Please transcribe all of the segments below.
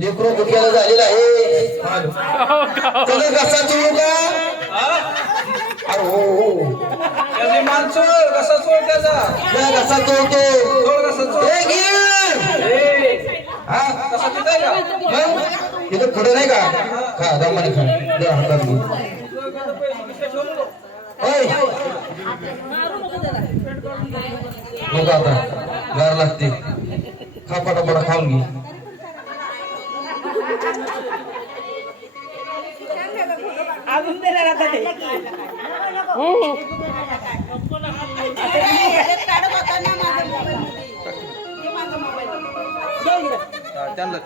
लेकरो गुडघ्याला झालेला आहे. त्याला कसा चोळू का? अरे हो हो त्याची माणसं कसा चोळ त्याचा कसा चोळतो? चोळ कसा चोळ हा कसा पिताय का मग इथं पुढे नाही का? खा दमाने खा दे हातात घे. ओय नको आता गार लागते. खा पटापटा खाऊन घे. त्यांना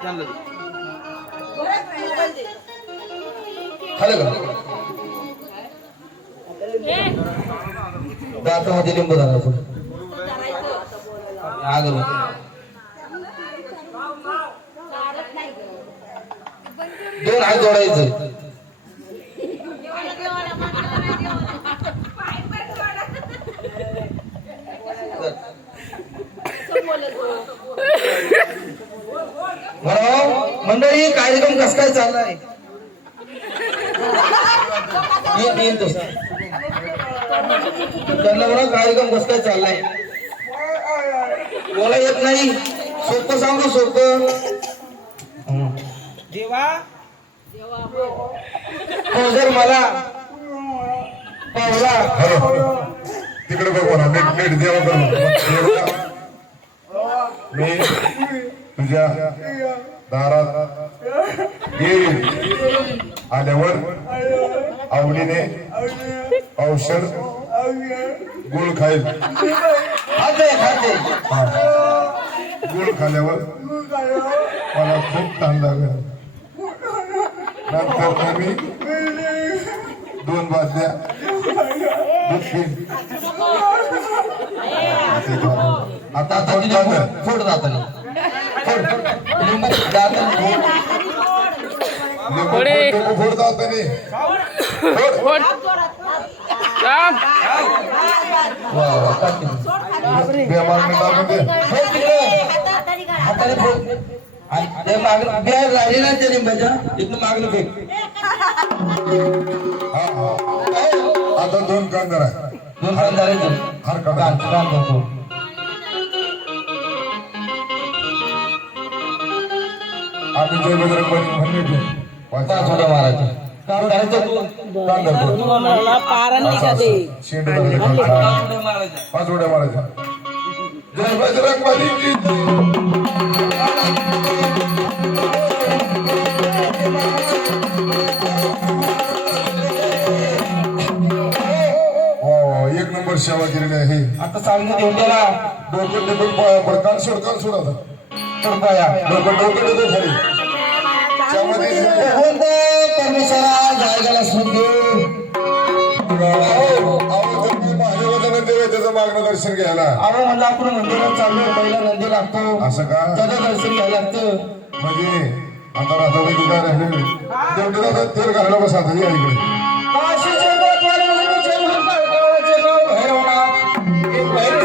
खालं का? दातामध्ये लिंबू झाला पुढे आगल दोन हात जोडायचं. मंडळी कार्यक्रम कस काय चाललाय? त्यांना म्हणा कार्यक्रम कस काय चाललाय? बोला येत नाही. सोपं सांगू सोपं. देवा हो जर मला पावला तिकडे बघ म्हणा नीट देवा कर. मी तुझ्या दारात येईल. आल्यावर आवडीने औषध गुळ खाईल. खाते खाते गुळ खाल्यावर मला खूप ताण लागेल. नंतर मी 2 बादल्या दूध पिईन. आता आता फोड जाताना लिंबू जाताना फोड जाताना हाताने फोड आणि ते मागणं बिहार राहिले ना त्या लिंबाच्या इथनं मागणं फेक. आता 2 कांदा आहे. 2 कांदारायचे हर कांदा आम्ही जय बजरंग बली पाच उड्या मारायच्या. काम करायचं शेंड 5 उड्या मारायच्या. जय बजरंग बली की एक नंबर सेवा केलेली आहे. आता चांगलं देऊन द्याला. डोकं टेकून पाया पड. काल सोड आता तर पाया डोकं टेकून खाली परमेश्वरा जायला त्याचं मार्गदर्शन घ्यायला. अहो म्हणलं आपण मंदिरात चाललो पहिला नंदी लागतो असं का? त्याचं दर्शन घ्यायला लागतं. म्हणजे आता राहता काय राहिले तेवढे तेल घालायला बसा आता या इकडे. काशीचे गोतवाल म्हणून जय म्हणतात गावाचे गाव भैरवनाथ. एक भैरव